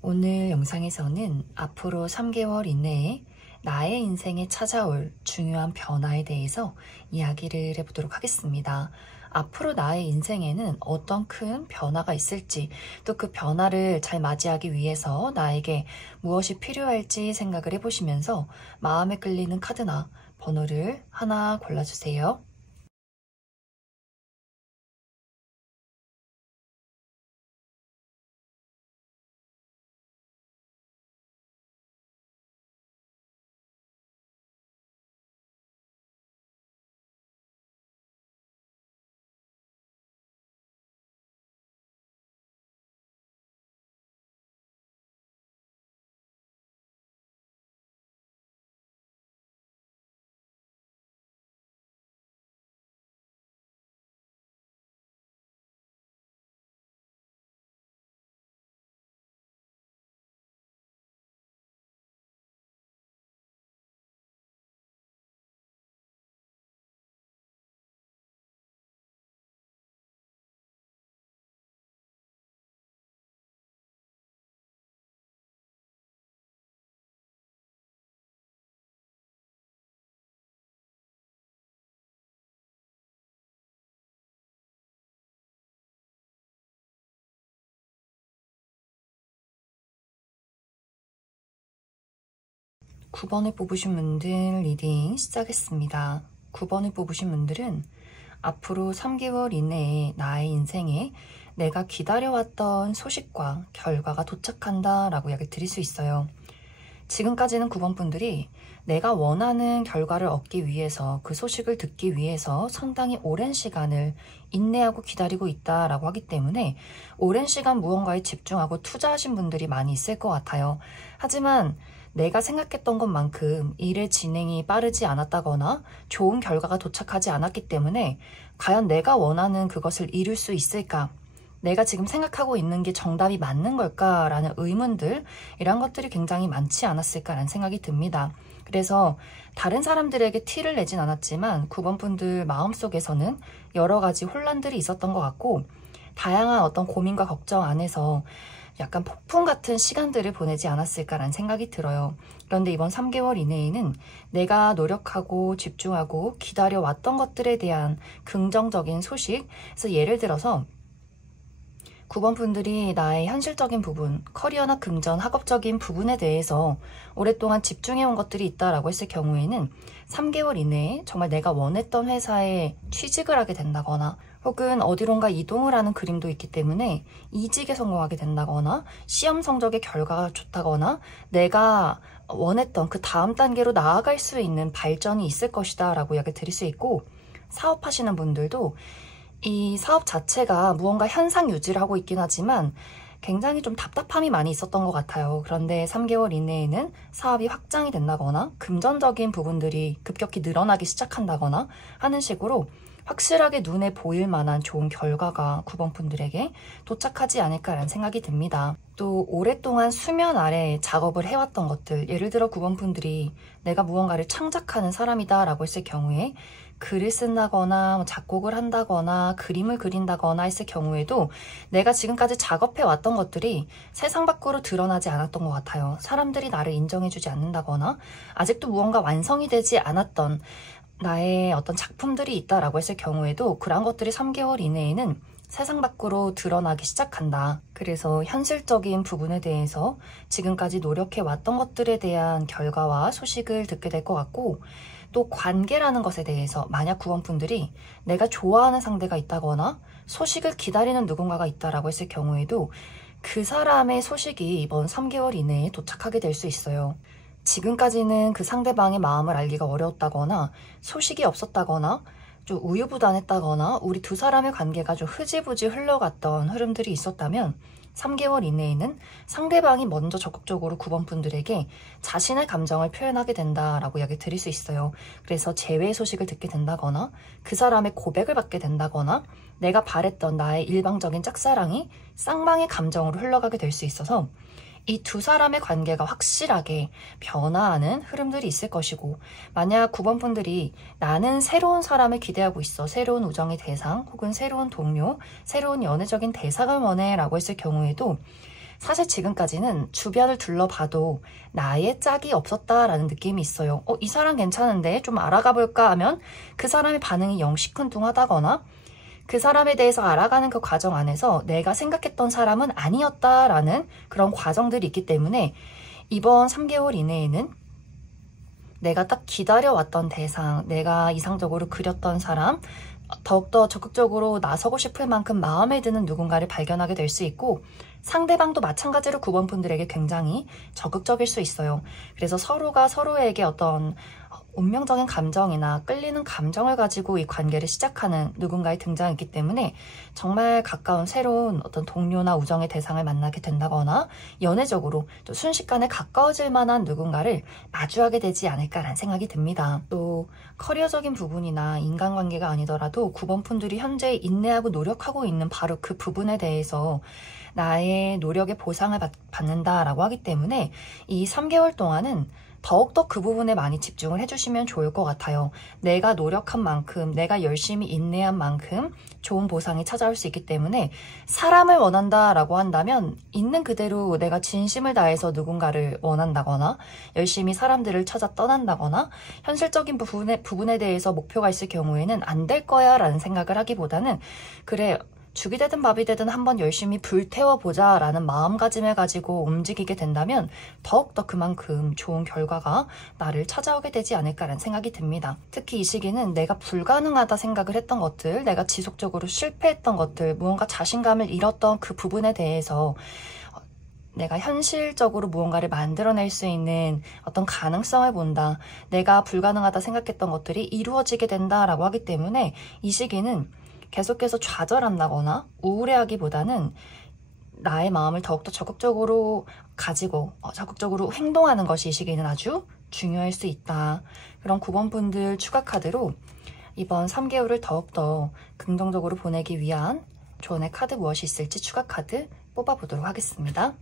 오늘 영상에서는 앞으로 3개월 이내에 나의 인생에 찾아올 중요한 변화에 대해서 이야기를 해보도록 하겠습니다. 앞으로 나의 인생에는 어떤 큰 변화가 있을지, 또 그 변화를 잘 맞이하기 위해서 나에게 무엇이 필요할지 생각을 해보시면서 마음에 끌리는 카드나 번호를 하나 골라주세요. (9) 번을 뽑으신 분들 리딩 시작했습니다. 9번을 뽑으신 분들은 앞으로 3개월 이내에 나의 인생에 내가 기다려왔던 소식과 결과가 도착한다 라고 이야기 드릴 수 있어요. 지금까지는 9번 분들이 내가 원하는 결과를 얻기 위해서, 그 소식을 듣기 위해서 상당히 오랜 시간을 인내하고 기다리고 있다라고 하기 때문에 오랜 시간 무언가에 집중하고 투자하신 분들이 많이 있을 것 같아요. 하지만 내가 생각했던 것만큼 일의 진행이 빠르지 않았다거나 좋은 결과가 도착하지 않았기 때문에 과연 내가 원하는 그것을 이룰 수 있을까? 내가 지금 생각하고 있는 게 정답이 맞는 걸까라는 의문들, 이런 것들이 굉장히 많지 않았을까라는 생각이 듭니다. 그래서 다른 사람들에게 티를 내진 않았지만 9번 분들 마음속에서는 여러 가지 혼란들이 있었던 것 같고, 다양한 어떤 고민과 걱정 안에서 약간 폭풍 같은 시간들을 보내지 않았을까라는 생각이 들어요. 그런데 이번 3개월 이내에는 내가 노력하고 집중하고 기다려왔던 것들에 대한 긍정적인 소식, 그래서 예를 들어서 9번 분들이 나의 현실적인 부분, 커리어나 금전, 학업적인 부분에 대해서 오랫동안 집중해온 것들이 있다라고 했을 경우에는 3개월 이내에 정말 내가 원했던 회사에 취직을 하게 된다거나, 혹은 어디론가 이동을 하는 그림도 있기 때문에 이직에 성공하게 된다거나, 시험 성적의 결과가 좋다거나, 내가 원했던 그 다음 단계로 나아갈 수 있는 발전이 있을 것이다 라고 이야기 드릴 수 있고, 사업하시는 분들도 이 사업 자체가 무언가 현상 유지를 하고 있긴 하지만 굉장히 좀 답답함이 많이 있었던 것 같아요. 그런데 3개월 이내에는 사업이 확장이 된다거나 금전적인 부분들이 급격히 늘어나기 시작한다거나 하는 식으로 확실하게 눈에 보일 만한 좋은 결과가 9번 분들에게 도착하지 않을까라는 생각이 듭니다. 또 오랫동안 수면 아래 작업을 해왔던 것들, 예를 들어 9번 분들이 내가 무언가를 창작하는 사람이다 라고 했을 경우에 글을 쓴다거나 작곡을 한다거나 그림을 그린다거나 했을 경우에도 내가 지금까지 작업해왔던 것들이 세상 밖으로 드러나지 않았던 것 같아요. 사람들이 나를 인정해주지 않는다거나 아직도 무언가 완성이 되지 않았던 나의 어떤 작품들이 있다라고 했을 경우에도 그런 것들이 3개월 이내에는 세상 밖으로 드러나기 시작한다. 그래서 현실적인 부분에 대해서 지금까지 노력해왔던 것들에 대한 결과와 소식을 듣게 될 것 같고, 또 관계라는 것에 대해서 만약 9번 분들이 내가 좋아하는 상대가 있다거나 소식을 기다리는 누군가가 있다라고 했을 경우에도 그 사람의 소식이 이번 3개월 이내에 도착하게 될 수 있어요. 지금까지는 그 상대방의 마음을 알기가 어려웠다거나 소식이 없었다거나 좀 우유부단했다거나 우리 두 사람의 관계가 좀 흐지부지 흘러갔던 흐름들이 있었다면 3개월 이내에는 상대방이 먼저 적극적으로 9번 분들에게 자신의 감정을 표현하게 된다라고 이야기 드릴 수 있어요. 그래서 재회 소식을 듣게 된다거나 그 사람의 고백을 받게 된다거나 내가 바랬던 나의 일방적인 짝사랑이 쌍방의 감정으로 흘러가게 될 수 있어서 이 두 사람의 관계가 확실하게 변화하는 흐름들이 있을 것이고, 만약 9번 분들이 나는 새로운 사람을 기대하고 있어, 새로운 우정의 대상 혹은 새로운 동료, 새로운 연애적인 대상을 원해 라고 했을 경우에도 사실 지금까지는 주변을 둘러봐도 나의 짝이 없었다라는 느낌이 있어요. 이 사람 괜찮은데 좀 알아가 볼까 하면 그 사람의 반응이 영 시큰둥하다거나 그 사람에 대해서 알아가는 그 과정 안에서 내가 생각했던 사람은 아니었다라는 그런 과정들이 있기 때문에 이번 3개월 이내에는 내가 딱 기다려왔던 대상, 내가 이상적으로 그렸던 사람, 더욱더 적극적으로 나서고 싶을 만큼 마음에 드는 누군가를 발견하게 될 수 있고 상대방도 마찬가지로 9번 분들에게 굉장히 적극적일 수 있어요. 그래서 서로가 서로에게 어떤 운명적인 감정이나 끌리는 감정을 가지고 이 관계를 시작하는 누군가의 등장이 있기 때문에 정말 가까운 새로운 어떤 동료나 우정의 대상을 만나게 된다거나 연애적으로 또 순식간에 가까워질 만한 누군가를 마주하게 되지 않을까라는 생각이 듭니다. 또 커리어적인 부분이나 인간관계가 아니더라도 9번 분들이 현재 인내하고 노력하고 있는 바로 그 부분에 대해서 나의 노력의 보상을 받는다라고 하기 때문에 이 3개월 동안은 더욱더 그 부분에 많이 집중을 해주시면 좋을 것 같아요. 내가 노력한 만큼, 내가 열심히 인내한 만큼 좋은 보상이 찾아올 수 있기 때문에 사람을 원한다라고 한다면 있는 그대로 내가 진심을 다해서 누군가를 원한다거나 열심히 사람들을 찾아 떠난다거나 현실적인 부분에 대해서 목표가 있을 경우에는 안 될 거야 라는 생각을 하기보다는 그래 죽이 되든 밥이 되든 한번 열심히 불태워보자 라는 마음가짐을 가지고 움직이게 된다면 더욱더 그만큼 좋은 결과가 나를 찾아오게 되지 않을까라는 생각이 듭니다. 특히 이 시기는 내가 불가능하다 생각을 했던 것들, 내가 지속적으로 실패했던 것들, 무언가 자신감을 잃었던 그 부분에 대해서 내가 현실적으로 무언가를 만들어낼 수 있는 어떤 가능성을 본다. 내가 불가능하다 생각했던 것들이 이루어지게 된다라고 하기 때문에 이 시기는 계속해서 좌절한다거나 우울해하기보다는 나의 마음을 더욱더 적극적으로 가지고 적극적으로 행동하는 것이 이 시기는 아주 중요할 수 있다. 그런 9번 분들 추가 카드로 이번 3개월을 더욱더 긍정적으로 보내기 위한 조언의 카드 무엇이 있을지 추가 카드 뽑아보도록 하겠습니다.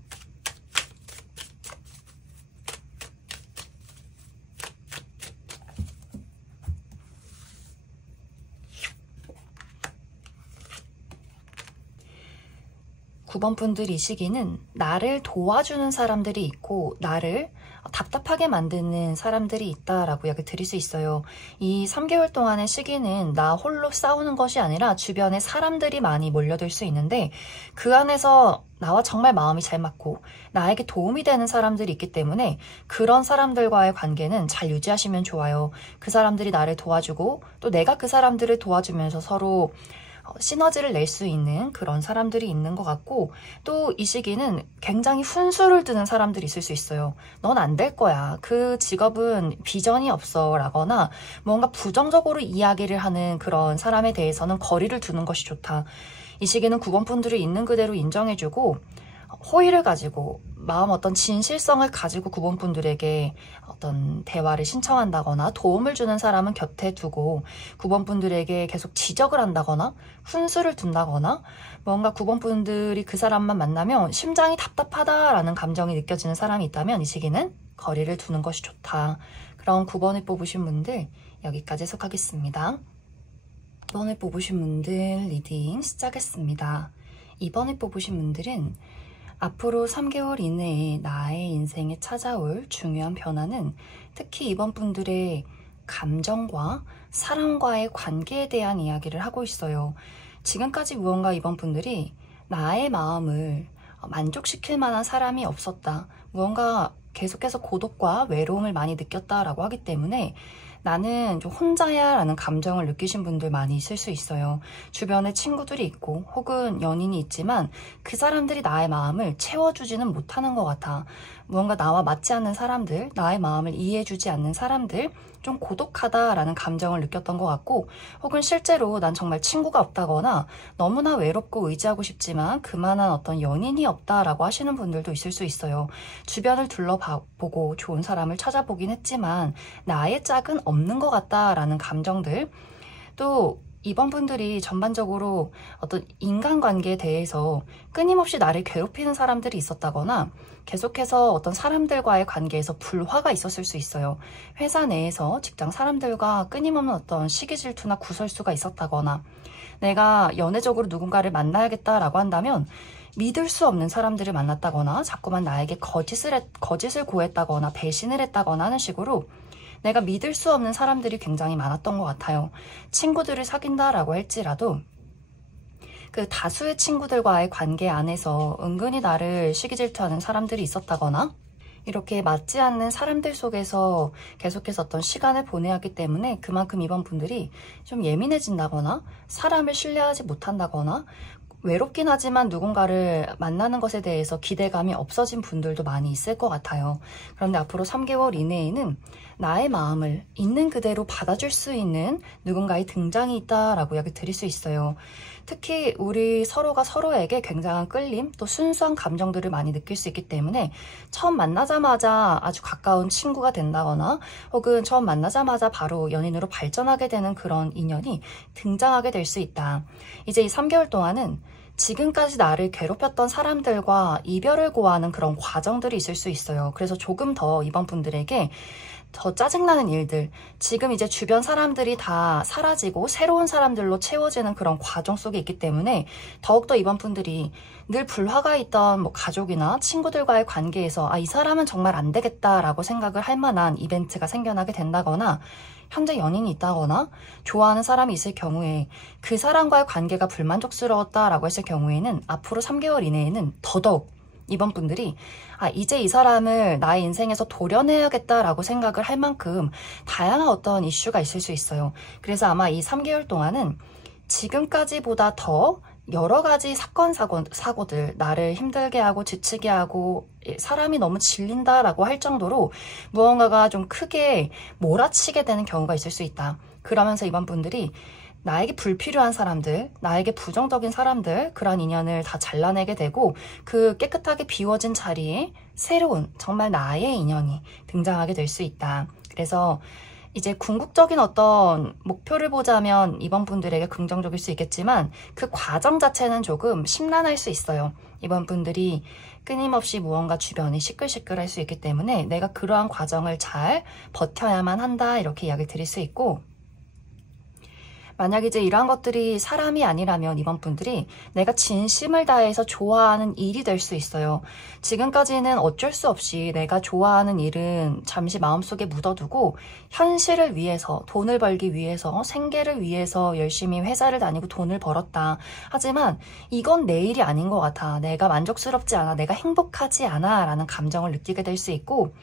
(9번) 분들 이 시기는 나를 도와주는 사람들이 있고 나를 답답하게 만드는 사람들이 있다라고 이야기 드릴 수 있어요. 이 3개월 동안의 시기는 나 홀로 싸우는 것이 아니라 주변에 사람들이 많이 몰려들 수 있는데 그 안에서 나와 정말 마음이 잘 맞고 나에게 도움이 되는 사람들이 있기 때문에 그런 사람들과의 관계는 잘 유지하시면 좋아요. 그 사람들이 나를 도와주고 또 내가 그 사람들을 도와주면서 서로 시너지를 낼 수 있는 그런 사람들이 있는 것 같고 또 이 시기는 굉장히 훈수를 두는 사람들이 있을 수 있어요. 넌 안 될 거야. 그 직업은 비전이 없어 라거나 뭔가 부정적으로 이야기를 하는 그런 사람에 대해서는 거리를 두는 것이 좋다. 이 시기는 9번 분들을 있는 그대로 인정해주고 호의를 가지고 마음 어떤 진실성을 가지고 9번 분들에게 어떤 대화를 신청한다거나 도움을 주는 사람은 곁에 두고 9번 분들에게 계속 지적을 한다거나 훈수를 둔다거나 뭔가 9번 분들이 그 사람만 만나면 심장이 답답하다라는 감정이 느껴지는 사람이 있다면 이 시기는 거리를 두는 것이 좋다. 그럼 9번을 뽑으신 분들 여기까지 해석하겠습니다. 2번을 뽑으신 분들 리딩 시작했습니다. 2번을 뽑으신 분들은 앞으로 3개월 이내에 나의 인생에 찾아올 중요한 변화는 특히 이번 분들의 감정과 사랑과의 관계에 대한 이야기를 하고 있어요. 지금까지 무언가 이번 분들이 나의 마음을 만족시킬 만한 사람이 없었다. 무언가 계속해서 고독과 외로움을 많이 느꼈다라고 하기 때문에 나는 좀 혼자야 라는 감정을 느끼신 분들 많이 있을 수 있어요. 주변에 친구들이 있고 혹은 연인이 있지만 그 사람들이 나의 마음을 채워주지는 못하는 것 같아. 무언가 나와 맞지 않는 사람들, 나의 마음을 이해해주지 않는 사람들, 좀 고독하다라는 감정을 느꼈던 것 같고 혹은 실제로 난 정말 친구가 없다거나 너무나 외롭고 의지하고 싶지만 그만한 어떤 연인이 없다라고 하시는 분들도 있을 수 있어요. 주변을 둘러보고 좋은 사람을 찾아보긴 했지만 나의 짝은 없는 것 같다라는 감정들 또 이번 분들이 전반적으로 어떤 인간관계에 대해서 끊임없이 나를 괴롭히는 사람들이 있었다거나 계속해서 어떤 사람들과의 관계에서 불화가 있었을 수 있어요. 회사 내에서 직장 사람들과 끊임없는 어떤 시기 질투나 구설수가 있었다거나 내가 연애적으로 누군가를 만나야겠다라고 한다면 믿을 수 없는 사람들을 만났다거나 자꾸만 나에게 거짓을 고했다거나 배신을 했다거나 하는 식으로 내가 믿을 수 없는 사람들이 굉장히 많았던 것 같아요. 친구들을 사귄다라고 할지라도 그 다수의 친구들과의 관계 안에서 은근히 나를 시기 질투하는 사람들이 있었다거나 이렇게 맞지 않는 사람들 속에서 계속해서 어떤 시간을 보내야 하기 때문에 그만큼 이번 분들이 좀 예민해진다거나 사람을 신뢰하지 못한다거나 외롭긴 하지만 누군가를 만나는 것에 대해서 기대감이 없어진 분들도 많이 있을 것 같아요. 그런데 앞으로 3개월 이내에는 나의 마음을 있는 그대로 받아줄 수 있는 누군가의 등장이 있다라고 이야기 드릴 수 있어요. 특히 우리 서로가 서로에게 굉장한 끌림 또 순수한 감정들을 많이 느낄 수 있기 때문에 처음 만나자마자 아주 가까운 친구가 된다거나 혹은 처음 만나자마자 바로 연인으로 발전하게 되는 그런 인연이 등장하게 될 수 있다. 이제 이 3개월 동안은 지금까지 나를 괴롭혔던 사람들과 이별을 고하는 그런 과정들이 있을 수 있어요. 그래서 조금 더 이번 분들에게 더 짜증나는 일들, 지금 이제 주변 사람들이 다 사라지고 새로운 사람들로 채워지는 그런 과정 속에 있기 때문에 더욱더 이번 분들이 늘 불화가 있던 뭐 가족이나 친구들과의 관계에서 이 사람은 정말 안 되겠다라고 생각을 할 만한 이벤트가 생겨나게 된다거나 현재 연인이 있다거나 좋아하는 사람이 있을 경우에 그 사람과의 관계가 불만족스러웠다라고 했을 경우에는 앞으로 3개월 이내에는 더더욱 이번 분들이 이제 이 사람을 나의 인생에서 도려내야겠다라고 생각을 할 만큼 다양한 어떤 이슈가 있을 수 있어요. 그래서 아마 이 3개월 동안은 지금까지보다 더 여러 가지 사고들 나를 힘들게 하고 지치게 하고 사람이 너무 질린다라고 할 정도로 무언가가 좀 크게 몰아치게 되는 경우가 있을 수 있다. 그러면서 이번 분들이 나에게 불필요한 사람들, 나에게 부정적인 사람들, 그런 인연을 다 잘라내게 되고 그 깨끗하게 비워진 자리에 새로운 정말 나의 인연이 등장하게 될 수 있다. 그래서 이제 궁극적인 어떤 목표를 보자면 이번 분들에게 긍정적일 수 있겠지만 그 과정 자체는 조금 심란할 수 있어요. 이번 분들이 끊임없이 무언가 주변이 시끌시끌할 수 있기 때문에 내가 그러한 과정을 잘 버텨야만 한다 이렇게 이야기 드릴 수 있고, 만약 이제 이러한 것들이 사람이 아니라면 이번 분들이 내가 진심을 다해서 좋아하는 일이 될 수 있어요. 지금까지는 어쩔 수 없이 내가 좋아하는 일은 잠시 마음속에 묻어두고 현실을 위해서, 돈을 벌기 위해서, 생계를 위해서 열심히 회사를 다니고 돈을 벌었다. 하지만 이건 내 일이 아닌 것 같아. 내가 만족스럽지 않아. 내가 행복하지 않아. 라는 감정을 느끼게 될 수 있고,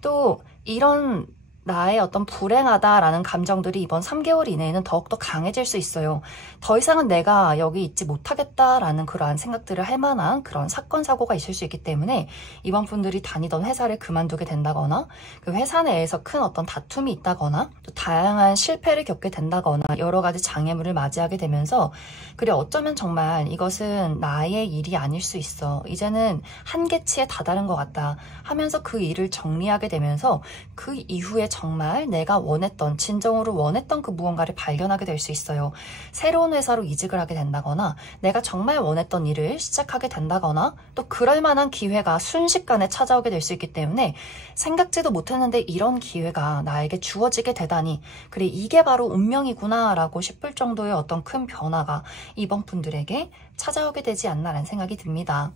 또 이런 나의 어떤 불행하다라는 감정들이 이번 3개월 이내에는 더욱더 강해질 수 있어요. 더 이상은 내가 여기 있지 못하겠다라는 그러한 생각들을 할 만한 그런 사건, 사고가 있을 수 있기 때문에 이번 분들이 다니던 회사를 그만두게 된다거나 그 회사 내에서 큰 어떤 다툼이 있다거나 또 다양한 실패를 겪게 된다거나 여러 가지 장애물을 맞이하게 되면서 그래 어쩌면 정말 이것은 나의 일이 아닐 수 있어. 이제는 한계치에 다다른 것 같다 하면서 그 일을 정리하게 되면서 그 이후에 정말 내가 원했던, 진정으로 원했던 그 무언가를 발견하게 될 수 있어요. 새로운 회사로 이직을 하게 된다거나 내가 정말 원했던 일을 시작하게 된다거나 또 그럴 만한 기회가 순식간에 찾아오게 될 수 있기 때문에 생각지도 못했는데 이런 기회가 나에게 주어지게 되다니, 그래 이게 바로 운명이구나 라고 싶을 정도의 어떤 큰 변화가 이번 분들에게 찾아오게 되지 않나라는 생각이 듭니다.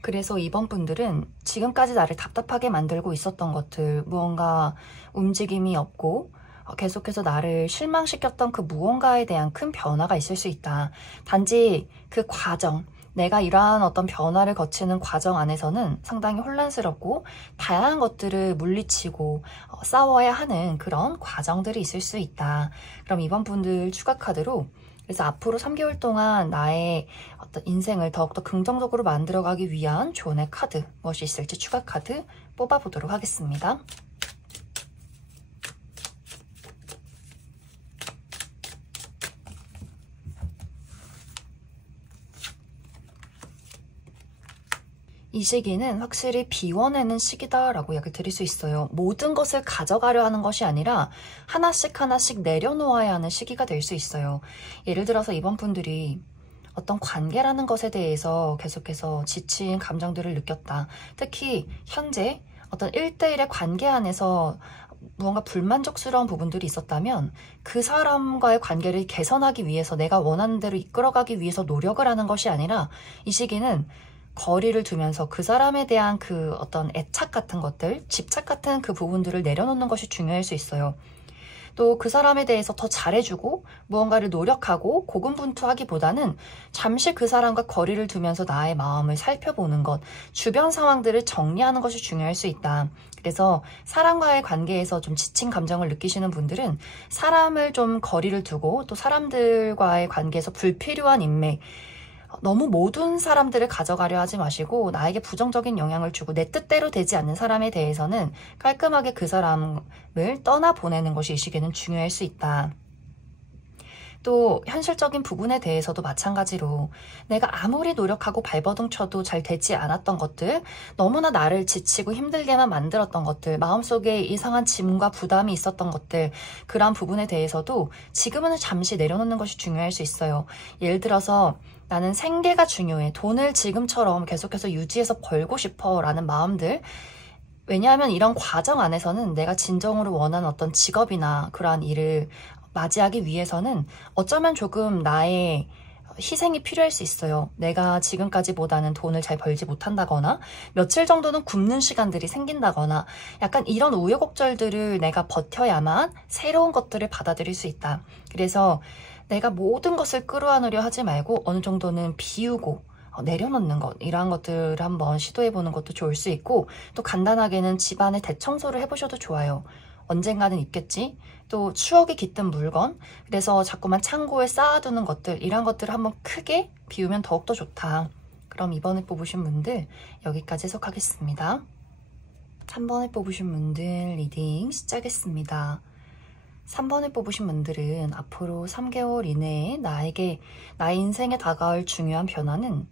그래서 이번 분들은 지금까지 나를 답답하게 만들고 있었던 것들, 무언가 움직임이 없고 계속해서 나를 실망시켰던 그 무언가에 대한 큰 변화가 있을 수 있다. 단지 그 과정, 내가 이러한 어떤 변화를 거치는 과정 안에서는 상당히 혼란스럽고 다양한 것들을 물리치고 싸워야 하는 그런 과정들이 있을 수 있다. 그럼 이번 분들 추가 카드로, 그래서 앞으로 3개월 동안 나의 어떤 인생을 더욱더 긍정적으로 만들어가기 위한 조언의 카드, 무엇이 있을지 추가 카드 뽑아보도록 하겠습니다. 이 시기는 확실히 비워내는 시기다라고 이야기 드릴 수 있어요. 모든 것을 가져가려 하는 것이 아니라 하나씩 하나씩 내려놓아야 하는 시기가 될 수 있어요. 예를 들어서 이번 분들이 어떤 관계라는 것에 대해서 계속해서 지친 감정들을 느꼈다. 특히 현재 어떤 1대1의 관계 안에서 무언가 불만족스러운 부분들이 있었다면 그 사람과의 관계를 개선하기 위해서 내가 원하는 대로 이끌어가기 위해서 노력을 하는 것이 아니라 이 시기는 거리를 두면서 그 사람에 대한 그 어떤 애착 같은 것들, 집착 같은 그 부분들을 내려놓는 것이 중요할 수 있어요. 또 그 사람에 대해서 더 잘해주고 무언가를 노력하고 고군분투하기보다는 잠시 그 사람과 거리를 두면서 나의 마음을 살펴보는 것, 주변 상황들을 정리하는 것이 중요할 수 있다. 그래서 사람과의 관계에서 좀 지친 감정을 느끼시는 분들은 사람을 좀 거리를 두고 또 사람들과의 관계에서 불필요한 인맥, 너무 모든 사람들을 가져가려 하지 마시고 나에게 부정적인 영향을 주고 내 뜻대로 되지 않는 사람에 대해서는 깔끔하게 그 사람을 떠나보내는 것이 이 시기에는 중요할 수 있다. 또 현실적인 부분에 대해서도 마찬가지로 내가 아무리 노력하고 발버둥 쳐도 잘 되지 않았던 것들, 너무나 나를 지치고 힘들게만 만들었던 것들, 마음속에 이상한 짐과 부담이 있었던 것들, 그러한 부분에 대해서도 지금은 잠시 내려놓는 것이 중요할 수 있어요. 예를 들어서 나는 생계가 중요해. 돈을 지금처럼 계속해서 유지해서 벌고 싶어 라는 마음들, 왜냐하면 이런 과정 안에서는 내가 진정으로 원하는 어떤 직업이나 그러한 일을 맞이하기 위해서는 어쩌면 조금 나의 희생이 필요할 수 있어요. 내가 지금까지보다는 돈을 잘 벌지 못한다거나 며칠 정도는 굶는 시간들이 생긴다거나 약간 이런 우여곡절들을 내가 버텨야만 새로운 것들을 받아들일 수 있다. 그래서 내가 모든 것을 끌어안으려 하지 말고 어느 정도는 비우고 내려놓는 것, 이러한 것들을 한번 시도해보는 것도 좋을 수 있고, 또 간단하게는 집안의 대청소를 해보셔도 좋아요. 언젠가는 있겠지? 또 추억이 깃든 물건, 그래서 자꾸만 창고에 쌓아두는 것들, 이런 것들을 한번 크게 비우면 더욱더 좋다. 그럼 이번에 뽑으신 분들 여기까지 해석하겠습니다. 3번에 뽑으신 분들 리딩 시작했습니다. 3번에 뽑으신 분들은 앞으로 3개월 이내에 나의 인생에 다가올 중요한 변화는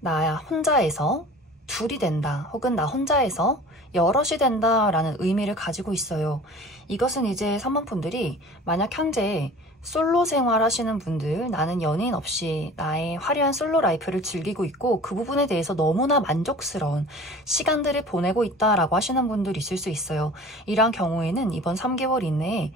나 혼자에서 둘이 된다, 혹은 나 혼자에서 여럿이 된다라는 의미를 가지고 있어요. 이것은 이제 3번 분들이 만약 현재 솔로 생활 하시는 분들, 나는 연인 없이 나의 화려한 솔로 라이프를 즐기고 있고 그 부분에 대해서 너무나 만족스러운 시간들을 보내고 있다라고 하시는 분들 있을 수 있어요. 이러한 경우에는 이번 3개월 이내에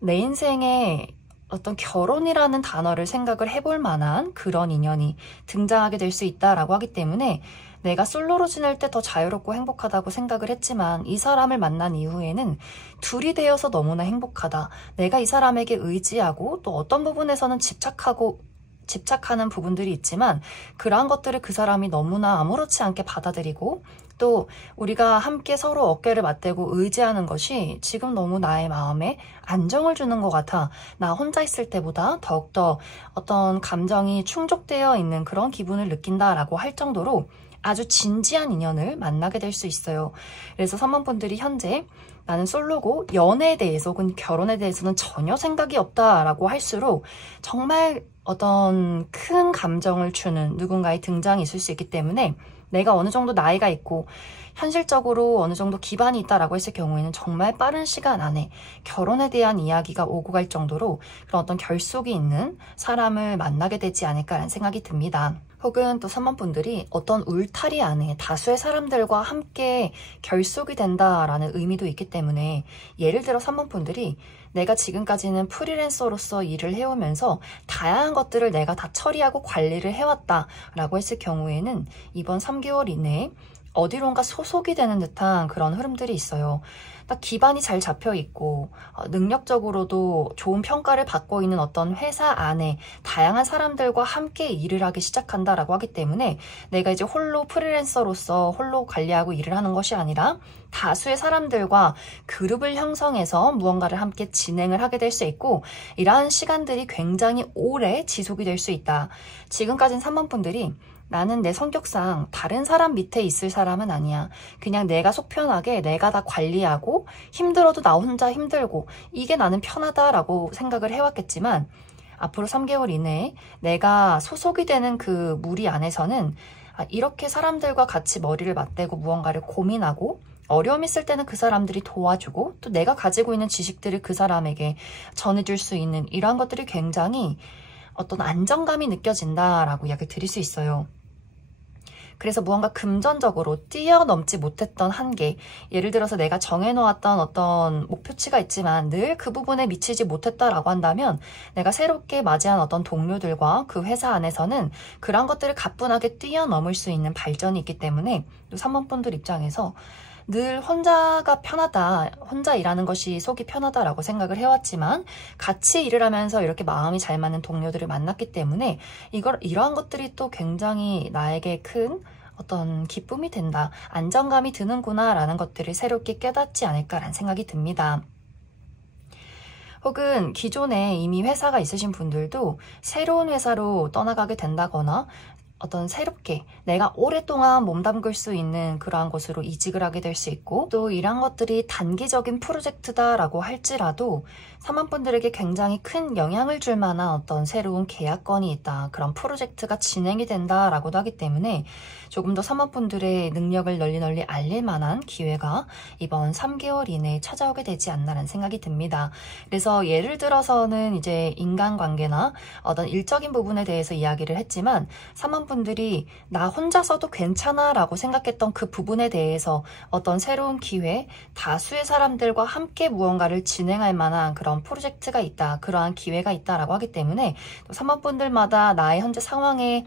내 인생에 어떤 결혼이라는 단어를 생각을 해볼 만한 그런 인연이 등장하게 될 수 있다라고 하기 때문에 내가 솔로로 지낼 때 더 자유롭고 행복하다고 생각을 했지만 이 사람을 만난 이후에는 둘이 되어서 너무나 행복하다. 내가 이 사람에게 의지하고 또 어떤 부분에서는 집착하는 부분들이 있지만 그러한 것들을 그 사람이 너무나 아무렇지 않게 받아들이고 또 우리가 함께 서로 어깨를 맞대고 의지하는 것이 지금 너무 나의 마음에 안정을 주는 것 같아. 나 혼자 있을 때보다 더욱더 어떤 감정이 충족되어 있는 그런 기분을 느낀다라고 할 정도로 아주 진지한 인연을 만나게 될 수 있어요. 그래서 3번 분들이 현재 나는 솔로고 연애에 대해서 혹은 결혼에 대해서는 전혀 생각이 없다라고 할수록 정말 어떤 큰 감정을 주는 누군가의 등장이 있을 수 있기 때문에 내가 어느 정도 나이가 있고 현실적으로 어느 정도 기반이 있다라고 했을 경우에는 정말 빠른 시간 안에 결혼에 대한 이야기가 오고 갈 정도로 그런 어떤 결속이 있는 사람을 만나게 되지 않을까라는 생각이 듭니다. 혹은 또 3번 분들이 어떤 울타리 안에 다수의 사람들과 함께 결속이 된다라는 의미도 있기 때문에 예를 들어 3번 분들이 내가 지금까지는 프리랜서로서 일을 해오면서 다양한 것들을 내가 다 처리하고 관리를 해왔다라고 했을 경우에는 이번 3개월 이내에 어디론가 소속이 되는 듯한 그런 흐름들이 있어요. 딱 기반이 잘 잡혀 있고 능력적으로도 좋은 평가를 받고 있는 어떤 회사 안에 다양한 사람들과 함께 일을 하기 시작한다라고 하기 때문에 내가 이제 홀로 프리랜서로서 홀로 관리하고 일을 하는 것이 아니라 다수의 사람들과 그룹을 형성해서 무언가를 함께 진행을 하게 될 수 있고 이러한 시간들이 굉장히 오래 지속이 될 수 있다. 지금까지는 3번 분들이 나는 내 성격상 다른 사람 밑에 있을 사람은 아니야. 그냥 내가 속 편하게 내가 다 관리하고 힘들어도 나 혼자 힘들고 이게 나는 편하다라고 생각을 해왔겠지만 앞으로 3개월 이내에 내가 소속이 되는 그 무리 안에서는 이렇게 사람들과 같이 머리를 맞대고 무언가를 고민하고 어려움 있을 때는 그 사람들이 도와주고 또 내가 가지고 있는 지식들을 그 사람에게 전해줄 수 있는 이러한 것들이 굉장히 어떤 안정감이 느껴진다라고 이야기 드릴 수 있어요. 그래서 무언가 금전적으로 뛰어넘지 못했던 한계, 예를 들어서 내가 정해놓았던 어떤 목표치가 있지만 늘 그 부분에 미치지 못했다라고 한다면 내가 새롭게 맞이한 어떤 동료들과 그 회사 안에서는 그런 것들을 가뿐하게 뛰어넘을 수 있는 발전이 있기 때문에 또 3번 분들 입장에서 늘 혼자가 편하다, 혼자 일하는 것이 속이 편하다라고 생각을 해왔지만 같이 일을 하면서 이렇게 마음이 잘 맞는 동료들을 만났기 때문에 이러한 것들이 또 굉장히 나에게 큰 어떤 기쁨이 된다, 안정감이 드는구나 라는 것들을 새롭게 깨닫지 않을까라는 생각이 듭니다. 혹은 기존에 이미 회사가 있으신 분들도 새로운 회사로 떠나가게 된다거나 어떤 새롭게 내가 오랫동안 몸담글 수 있는 그러한 곳으로 이직을 하게 될 수 있고, 또 이런 것들이 단기적인 프로젝트다라고 할지라도 3번 분들에게 굉장히 큰 영향을 줄 만한 어떤 새로운 계약건이 있다, 그런 프로젝트가 진행이 된다라고도 하기 때문에 조금 더 3번 분들의 능력을 널리 알릴 만한 기회가 이번 3개월 이내에 찾아오게 되지 않나라는 생각이 듭니다. 그래서 예를 들어서는 이제 인간관계나 어떤 일적인 부분에 대해서 이야기를 했지만 3번 분들이 나 혼자서도 괜찮아 라고 생각했던 그 부분에 대해서 어떤 새로운 기회, 다수의 사람들과 함께 무언가를 진행할 만한 그런 프로젝트가 있다, 그러한 기회가 있다라고 하기 때문에 또 3번 분들마다 나의 현재 상황에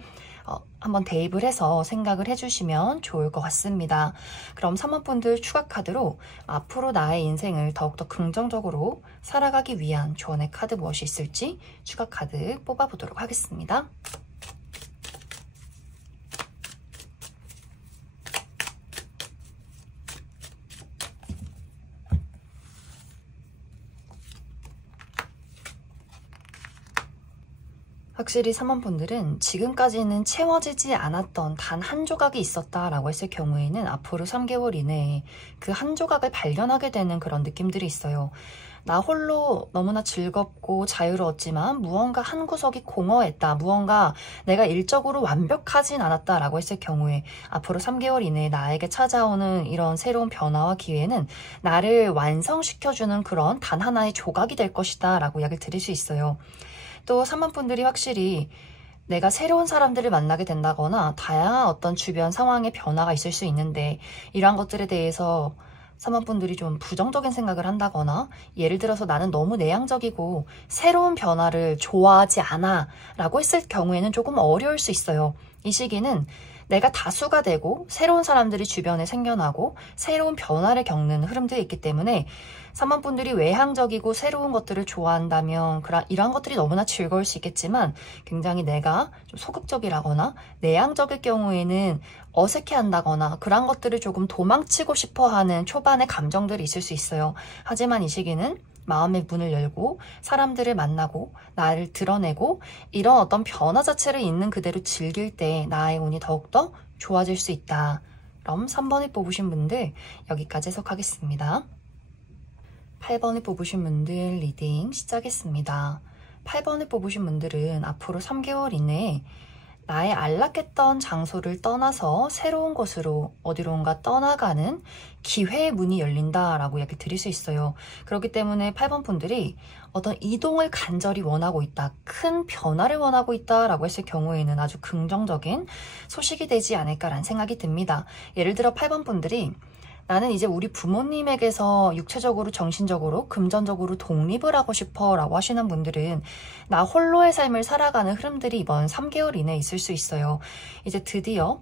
한번 대입을 해서 생각을 해주시면 좋을 것 같습니다. 그럼 3번 분들 추가 카드로 앞으로 나의 인생을 더욱더 긍정적으로 살아가기 위한 조언의 카드 무엇이 있을지 추가 카드 뽑아보도록 하겠습니다. 확실히 3번 분들은 지금까지는 채워지지 않았던 단 한 조각이 있었다라고 했을 경우에는 앞으로 3개월 이내에 그 한 조각을 발견하게 되는 그런 느낌들이 있어요. 나 홀로 너무나 즐겁고 자유로웠지만 무언가 한 구석이 공허했다, 무언가 내가 일적으로 완벽하진 않았다라고 했을 경우에 앞으로 3개월 이내에 나에게 찾아오는 이런 새로운 변화와 기회는 나를 완성시켜주는 그런 단 하나의 조각이 될 것이다 라고 이야기를 드릴 수 있어요. 또 3번 분들이 확실히 내가 새로운 사람들을 만나게 된다거나 다양한 어떤 주변 상황의 변화가 있을 수 있는데 이러한 것들에 대해서 3번 분들이 좀 부정적인 생각을 한다거나, 예를 들어서 나는 너무 내향적이고 새로운 변화를 좋아하지 않아 라고 했을 경우에는 조금 어려울 수 있어요. 이 시기는 내가 다수가 되고 새로운 사람들이 주변에 생겨나고 새로운 변화를 겪는 흐름들이 있기 때문에 3번 분들이 외향적이고 새로운 것들을 좋아한다면 이러한 것들이 너무나 즐거울 수 있겠지만 굉장히 내가 좀 소극적이라거나 내향적일 경우에는 어색해한다거나 그런 것들을 조금 도망치고 싶어하는 초반의 감정들이 있을 수 있어요. 하지만 이 시기는 마음의 문을 열고 사람들을 만나고 나를 드러내고 이런 어떤 변화 자체를 있는 그대로 즐길 때 나의 운이 더욱더 좋아질 수 있다. 그럼 3번을 뽑으신 분들 여기까지 해석하겠습니다. 8번을 뽑으신 분들 리딩 시작했습니다. 8번을 뽑으신 분들은 앞으로 3개월 이내에 나의 안락했던 장소를 떠나서 새로운 곳으로 어디론가 떠나가는 기회의 문이 열린다라고 이야기 드릴 수 있어요. 그렇기 때문에 8번 분들이 어떤 이동을 간절히 원하고 있다, 큰 변화를 원하고 있다라고 했을 경우에는 아주 긍정적인 소식이 되지 않을까라는 생각이 듭니다. 예를 들어 8번 분들이 나는 이제 우리 부모님에게서 육체적으로, 정신적으로, 금전적으로 독립을 하고 싶어 라고 하시는 분들은 나 홀로의 삶을 살아가는 흐름들이 이번 3개월 이내에 있을 수 있어요. 이제 드디어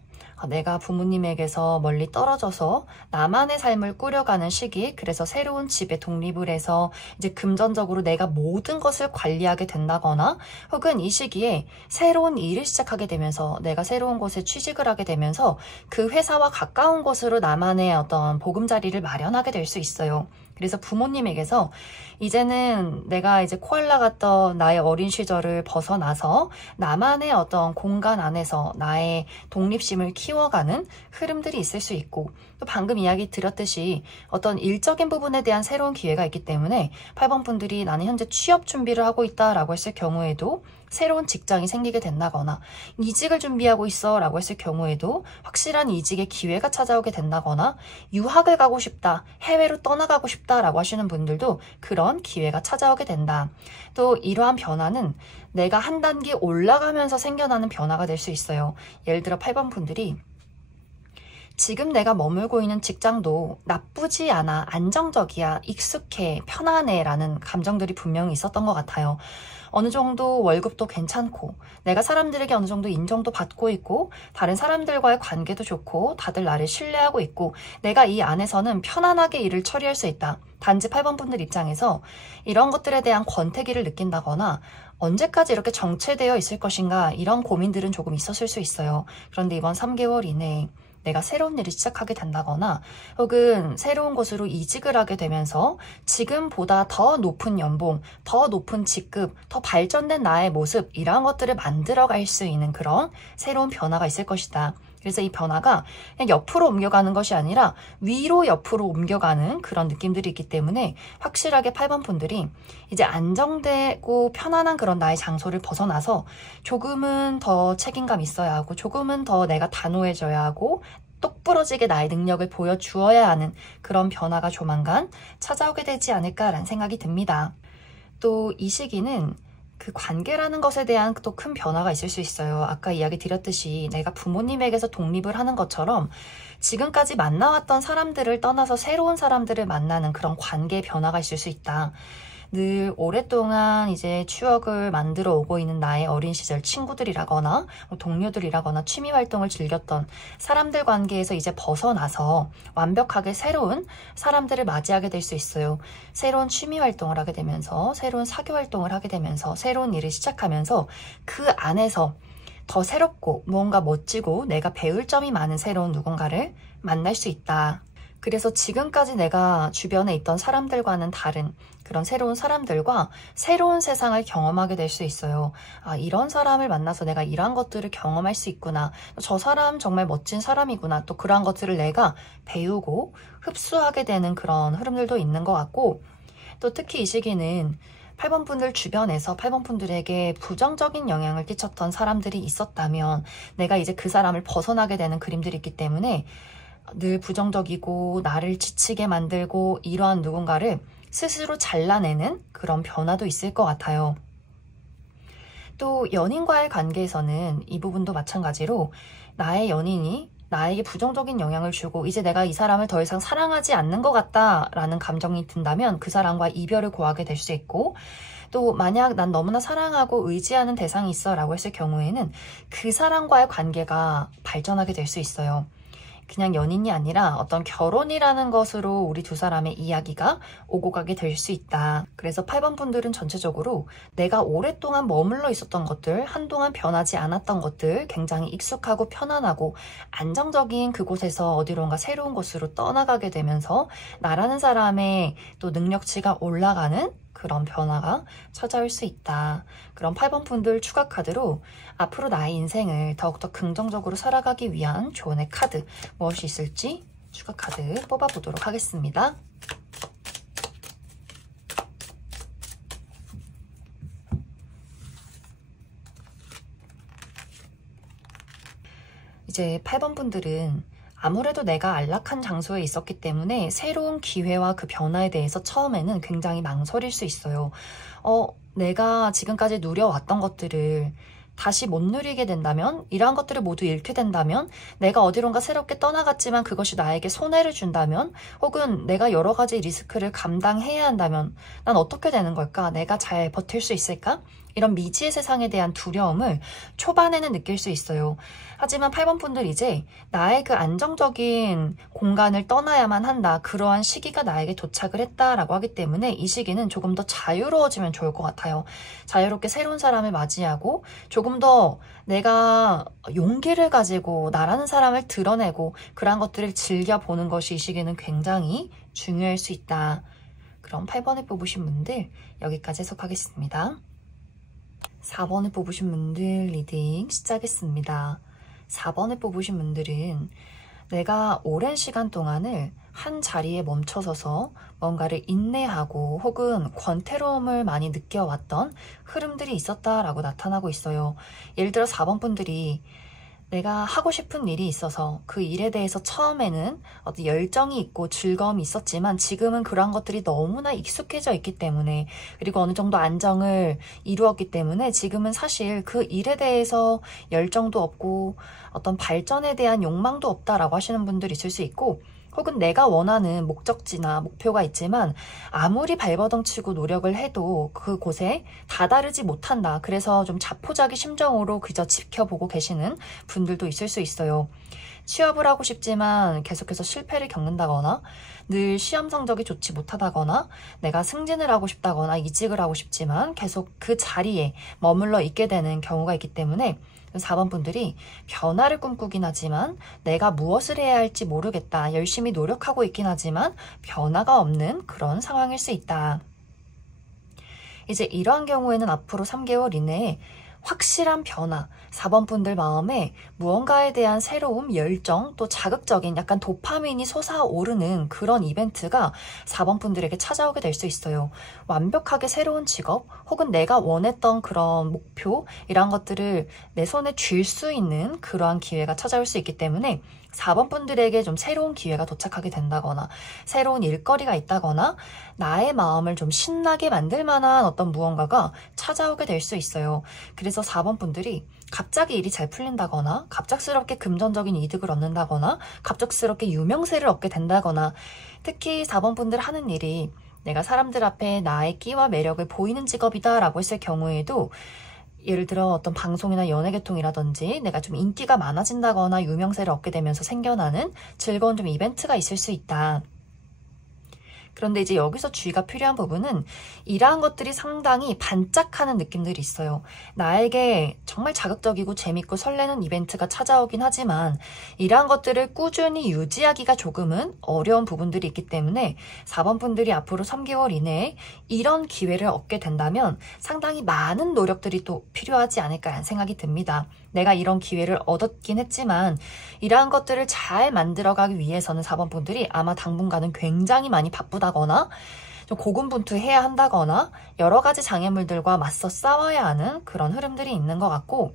내가 부모님에게서 멀리 떨어져서 나만의 삶을 꾸려가는 시기, 그래서 새로운 집에 독립을 해서 이제 금전적으로 내가 모든 것을 관리하게 된다거나, 혹은 이 시기에 새로운 일을 시작하게 되면서 내가 새로운 곳에 취직을 하게 되면서 그 회사와 가까운 곳으로 나만의 어떤 보금자리를 마련하게 될 수 있어요. 그래서 부모님에게서 이제는 내가 이제 코알라 같던 나의 어린 시절을 벗어나서 나만의 어떤 공간 안에서 나의 독립심을 키워가는 흐름들이 있을 수 있고, 또 방금 이야기 드렸듯이 어떤 일적인 부분에 대한 새로운 기회가 있기 때문에 8번 분들이 나는 현재 취업 준비를 하고 있다라고 했을 경우에도 새로운 직장이 생기게 된다거나, 이직을 준비하고 있어 라고 했을 경우에도 확실한 이직의 기회가 찾아오게 된다거나, 유학을 가고 싶다, 해외로 떠나가고 싶다 라고 하시는 분들도 그런 기회가 찾아오게 된다. 또 이러한 변화는 내가 한 단계 올라가면서 생겨나는 변화가 될 수 있어요. 예를 들어 8번 분들이 지금 내가 머물고 있는 직장도 나쁘지 않아, 안정적이야, 익숙해, 편안해 라는 감정들이 분명히 있었던 것 같아요. 어느 정도 월급도 괜찮고 내가 사람들에게 어느 정도 인정도 받고 있고 다른 사람들과의 관계도 좋고 다들 나를 신뢰하고 있고 내가 이 안에서는 편안하게 일을 처리할 수 있다. 단지 8번 분들 입장에서 이런 것들에 대한 권태기를 느낀다거나 언제까지 이렇게 정체되어 있을 것인가 이런 고민들은 조금 있었을 수 있어요. 그런데 이번 3개월 이내에 내가 새로운 일을 시작하게 된다거나 혹은 새로운 곳으로 이직을 하게 되면서 지금보다 더 높은 연봉, 더 높은 직급, 더 발전된 나의 모습 이런 것들을 만들어갈 수 있는 그런 새로운 변화가 있을 것이다. 그래서 이 변화가 그냥 옆으로 옮겨가는 것이 아니라 위로 옆으로 옮겨가는 그런 느낌들이 있기 때문에 확실하게 8번 분들이 이제 안정되고 편안한 그런 나의 장소를 벗어나서 조금은 더 책임감 있어야 하고 조금은 더 내가 단호해져야 하고 똑부러지게 나의 능력을 보여주어야 하는 그런 변화가 조만간 찾아오게 되지 않을까라는 생각이 듭니다. 또 이 시기는 그 관계라는 것에 대한 또 큰 변화가 있을 수 있어요. 아까 이야기 드렸듯이 내가 부모님에게서 독립을 하는 것처럼 지금까지 만나왔던 사람들을 떠나서 새로운 사람들을 만나는 그런 관계의 변화가 있을 수 있다. 늘 오랫동안 이제 추억을 만들어 오고 있는 나의 어린 시절 친구들이라거나 동료들이라거나 취미 활동을 즐겼던 사람들 관계에서 이제 벗어나서 완벽하게 새로운 사람들을 맞이하게 될 수 있어요. 새로운 취미 활동을 하게 되면서 새로운 사교 활동을 하게 되면서 새로운 일을 시작하면서 그 안에서 더 새롭고 무언가 멋지고 내가 배울 점이 많은 새로운 누군가를 만날 수 있다. 그래서 지금까지 내가 주변에 있던 사람들과는 다른 그런 새로운 사람들과 새로운 세상을 경험하게 될 수 있어요. 아, 이런 사람을 만나서 내가 이러한 것들을 경험할 수 있구나. 저 사람 정말 멋진 사람이구나. 또 그러한 것들을 내가 배우고 흡수하게 되는 그런 흐름들도 있는 것 같고 또 특히 이 시기는 8번 분들 주변에서 8번 분들에게 부정적인 영향을 끼쳤던 사람들이 있었다면 내가 이제 그 사람을 벗어나게 되는 그림들이 있기 때문에 늘 부정적이고 나를 지치게 만들고 이러한 누군가를 스스로 잘라내는 그런 변화도 있을 것 같아요. 또 연인과의 관계에서는 이 부분도 마찬가지로 나의 연인이 나에게 부정적인 영향을 주고 이제 내가 이 사람을 더 이상 사랑하지 않는 것 같다라는 감정이 든다면 그 사람과 이별을 고하게 될 수 있고 또 만약 난 너무나 사랑하고 의지하는 대상이 있어 라고 했을 경우에는 그 사람과의 관계가 발전하게 될 수 있어요. 그냥 연인이 아니라 어떤 결혼이라는 것으로 우리 두 사람의 이야기가 오고 가게 될 수 있다. 그래서 8번 분들은 전체적으로 내가 오랫동안 머물러 있었던 것들, 한동안 변하지 않았던 것들, 굉장히 익숙하고 편안하고 안정적인 그곳에서 어디론가 새로운 곳으로 떠나가게 되면서 나라는 사람의 또 능력치가 올라가는 그런 변화가 찾아올 수 있다. 그런 8번 분들 추가 카드로 앞으로 나의 인생을 더욱더 긍정적으로 살아가기 위한 조언의 카드 무엇이 있을지 추가 카드 뽑아보도록 하겠습니다. 이제 8번 분들은 아무래도 내가 안락한 장소에 있었기 때문에 새로운 기회와 그 변화에 대해서 처음에는 굉장히 망설일 수 있어요. 내가 지금까지 누려왔던 것들을 다시 못 누리게 된다면, 이러한 것들을 모두 잃게 된다면, 내가 어디론가 새롭게 떠나갔지만 그것이 나에게 손해를 준다면, 혹은 내가 여러 가지 리스크를 감당해야 한다면 난 어떻게 되는 걸까? 내가 잘 버틸 수 있을까? 이런 미지의 세상에 대한 두려움을 초반에는 느낄 수 있어요. 하지만 8번 분들 이제 나의 그 안정적인 공간을 떠나야만 한다. 그러한 시기가 나에게 도착을 했다라고 하기 때문에 이 시기는 조금 더 자유로워지면 좋을 것 같아요. 자유롭게 새로운 사람을 맞이하고 조금 더 내가 용기를 가지고 나라는 사람을 드러내고 그러한 것들을 즐겨보는 것이 이 시기는 굉장히 중요할 수 있다. 그럼 8번을 뽑으신 분들 여기까지 해석하겠습니다. 4번을 뽑으신 분들 리딩 시작했습니다. 4번을 뽑으신 분들은 내가 오랜 시간 동안을 한 자리에 멈춰서서 뭔가를 인내하고 혹은 권태로움을 많이 느껴왔던 흐름들이 있었다라고 나타나고 있어요. 예를 들어 4번 분들이 내가 하고 싶은 일이 있어서 그 일에 대해서 처음에는 어떤 열정이 있고 즐거움이 있었지만 지금은 그러한 것들이 너무나 익숙해져 있기 때문에, 그리고 어느 정도 안정을 이루었기 때문에 지금은 사실 그 일에 대해서 열정도 없고 어떤 발전에 대한 욕망도 없다라고 하시는 분들이 있을 수 있고, 혹은 내가 원하는 목적지나 목표가 있지만 아무리 발버둥 치고 노력을 해도 그곳에 다다르지 못한다. 그래서 좀 자포자기 심정으로 그저 지켜보고 계시는 분들도 있을 수 있어요. 취업을 하고 싶지만 계속해서 실패를 겪는다거나, 늘 시험 성적이 좋지 못하다거나, 내가 승진을 하고 싶다거나 이직을 하고 싶지만 계속 그 자리에 머물러 있게 되는 경우가 있기 때문에 4번 분들이 변화를 꿈꾸긴 하지만 내가 무엇을 해야 할지 모르겠다. 열심히 노력하고 있긴 하지만 변화가 없는 그런 상황일 수 있다. 이제 이러한 경우에는 앞으로 3개월 이내에 확실한 변화, 4번 분들 마음에 무언가에 대한 새로움, 열정, 또 자극적인 약간 도파민이 솟아오르는 그런 이벤트가 4번 분들에게 찾아오게 될 수 있어요. 완벽하게 새로운 직업, 혹은 내가 원했던 그런 목표, 이런 것들을 내 손에 쥘 수 있는 그러한 기회가 찾아올 수 있기 때문에 4번 분들에게 좀 새로운 기회가 도착하게 된다거나, 새로운 일거리가 있다거나, 나의 마음을 좀 신나게 만들 만한 어떤 무언가가 찾아오게 될 수 있어요. 그래서 4번 분들이 갑자기 일이 잘 풀린다거나, 갑작스럽게 금전적인 이득을 얻는다거나, 갑작스럽게 유명세를 얻게 된다거나, 특히 4번 분들 하는 일이 내가 사람들 앞에 나의 끼와 매력을 보이는 직업이다 라고 했을 경우에도, 예를 들어 어떤 방송이나 연예계통이라든지 내가 좀 인기가 많아진다거나 유명세를 얻게 되면서 생겨나는 즐거운 좀 이벤트가 있을 수 있다. 그런데 이제 여기서 주의가 필요한 부분은 이러한 것들이 상당히 반짝하는 느낌들이 있어요. 나에게 정말 자극적이고 재밌고 설레는 이벤트가 찾아오긴 하지만 이러한 것들을 꾸준히 유지하기가 조금은 어려운 부분들이 있기 때문에 4번 분들이 앞으로 3개월 이내에 이런 기회를 얻게 된다면 상당히 많은 노력들이 또 필요하지 않을까 하는 생각이 듭니다. 내가 이런 기회를 얻었긴 했지만 이러한 것들을 잘 만들어가기 위해서는 4번 분들이 아마 당분간은 굉장히 많이 바쁘다거나 좀 고군분투해야 한다거나 여러 가지 장애물들과 맞서 싸워야 하는 그런 흐름들이 있는 것 같고,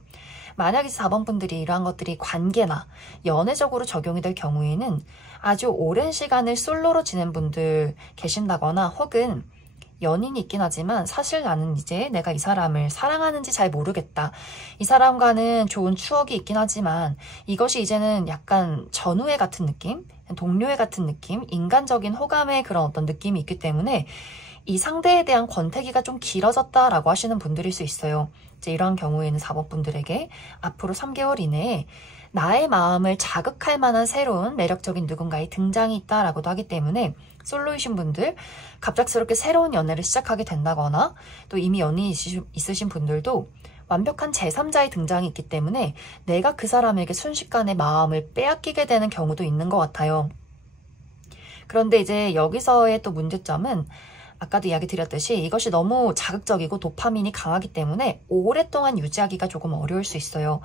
만약에 4번 분들이 이러한 것들이 관계나 연애적으로 적용이 될 경우에는 아주 오랜 시간을 솔로로 지낸 분들 계신다거나, 혹은 연인이 있긴 하지만 사실 나는 이제 내가 이 사람을 사랑하는지 잘 모르겠다. 이 사람과는 좋은 추억이 있긴 하지만 이것이 이제는 약간 전우애 같은 느낌? 동료애 같은 느낌? 인간적인 호감의 그런 어떤 느낌이 있기 때문에 이 상대에 대한 권태기가 좀 길어졌다라고 하시는 분들일 수 있어요. 이제 이런 경우에는 4번 분들에게 앞으로 3개월 이내에 나의 마음을 자극할 만한 새로운 매력적인 누군가의 등장이 있다라고도 하기 때문에 솔로이신 분들, 갑작스럽게 새로운 연애를 시작하게 된다거나 또 이미 연인이 있으신 분들도 완벽한 제3자의 등장이 있기 때문에 내가 그 사람에게 순식간에 마음을 빼앗기게 되는 경우도 있는 것 같아요. 그런데 이제 여기서의 또 문제점은 아까도 이야기 드렸듯이 이것이 너무 자극적이고 도파민이 강하기 때문에 오랫동안 유지하기가 조금 어려울 수 있어요.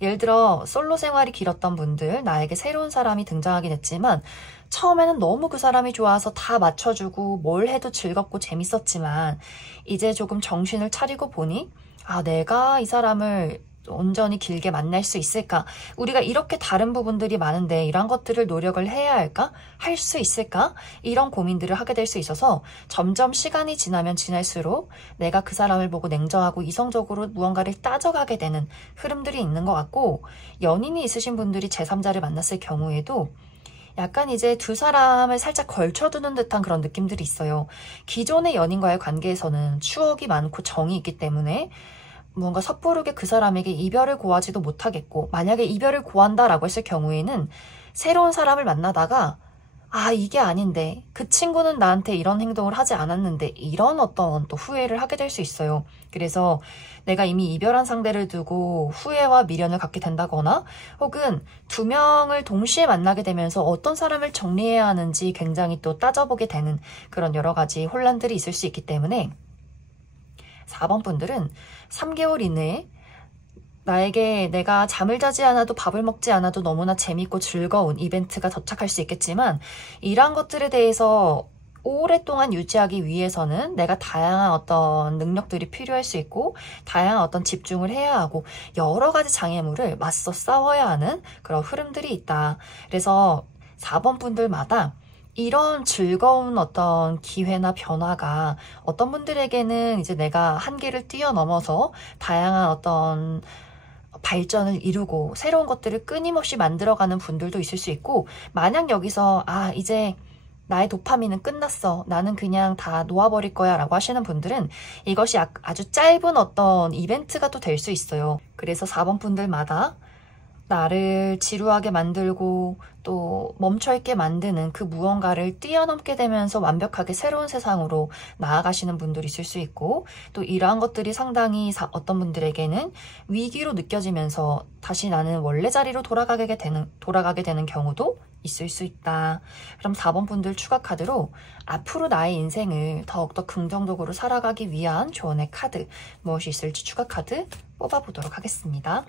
예를 들어 솔로 생활이 길었던 분들, 나에게 새로운 사람이 등장하긴 했지만 처음에는 너무 그 사람이 좋아서 다 맞춰주고 뭘 해도 즐겁고 재밌었지만 이제 조금 정신을 차리고 보니 내가 이 사람을 온전히 길게 만날 수 있을까? 우리가 이렇게 다른 부분들이 많은데 이런 것들을 노력을 해야 할까? 할 수 있을까? 이런 고민들을 하게 될 수 있어서 점점 시간이 지나면 지날수록 내가 그 사람을 보고 냉정하고 이성적으로 무언가를 따져가게 되는 흐름들이 있는 것 같고, 연인이 있으신 분들이 제3자를 만났을 경우에도 약간 이제 두 사람을 살짝 걸쳐두는 듯한 그런 느낌들이 있어요. 기존의 연인과의 관계에서는 추억이 많고 정이 있기 때문에 뭔가 섣부르게 그 사람에게 이별을 고하지도 못하겠고, 만약에 이별을 고한다라고 했을 경우에는 새로운 사람을 만나다가 이게 아닌데 그 친구는 나한테 이런 행동을 하지 않았는데 이런 어떤 또 후회를 하게 될 수 있어요. 그래서 내가 이미 이별한 상대를 두고 후회와 미련을 갖게 된다거나, 혹은 두 명을 동시에 만나게 되면서 어떤 사람을 정리해야 하는지 굉장히 또 따져보게 되는 그런 여러 가지 혼란들이 있을 수 있기 때문에 4번 분들은 3개월 이내에 나에게 내가 잠을 자지 않아도 밥을 먹지 않아도 너무나 재밌고 즐거운 이벤트가 도착할 수 있겠지만 이러한 것들에 대해서 오랫동안 유지하기 위해서는 내가 다양한 어떤 능력들이 필요할 수 있고 다양한 어떤 집중을 해야 하고 여러 가지 장애물을 맞서 싸워야 하는 그런 흐름들이 있다. 그래서 4번 분들마다 이런 즐거운 어떤 기회나 변화가 어떤 분들에게는 이제 내가 한계를 뛰어넘어서 다양한 어떤 발전을 이루고 새로운 것들을 끊임없이 만들어가는 분들도 있을 수 있고, 만약 여기서 이제 나의 도파민은 끝났어, 나는 그냥 다 놓아버릴 거야 라고 하시는 분들은 이것이 아주 짧은 어떤 이벤트가 또 될 수 있어요. 그래서 4번 분들마다 나를 지루하게 만들고 또 멈춰있게 만드는 그 무언가를 뛰어넘게 되면서 완벽하게 새로운 세상으로 나아가시는 분들이 있을 수 있고, 또 이러한 것들이 상당히 어떤 분들에게는 위기로 느껴지면서 다시 나는 원래 자리로 돌아가게 되는 경우도 있을 수 있다. 그럼 4번 분들 추가 카드로 앞으로 나의 인생을 더욱더 긍정적으로 살아가기 위한 조언의 카드 무엇이 있을지 추가 카드 뽑아보도록 하겠습니다.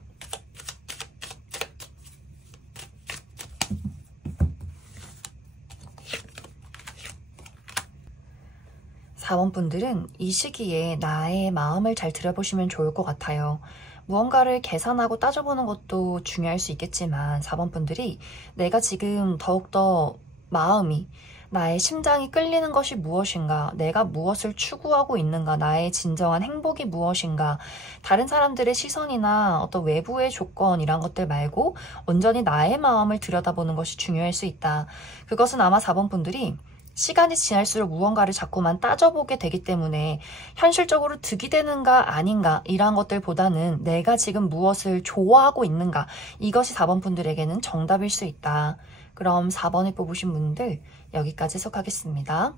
4번 분들은 이 시기에 나의 마음을 잘 들여보시면 좋을 것 같아요. 무언가를 계산하고 따져보는 것도 중요할 수 있겠지만 4번 분들이 내가 지금 더욱더 마음이, 나의 심장이 끌리는 것이 무엇인가, 내가 무엇을 추구하고 있는가, 나의 진정한 행복이 무엇인가, 다른 사람들의 시선이나 어떤 외부의 조건 이런 것들 말고 온전히 나의 마음을 들여다보는 것이 중요할 수 있다. 그것은 아마 4번 분들이 시간이 지날수록 무언가를 자꾸만 따져보게 되기 때문에 현실적으로 득이 되는가 아닌가 이러한 것들보다는 내가 지금 무엇을 좋아하고 있는가, 이것이 4번 분들에게는 정답일 수 있다. 그럼 4번을 뽑으신 분들 여기까지 해석하겠습니다.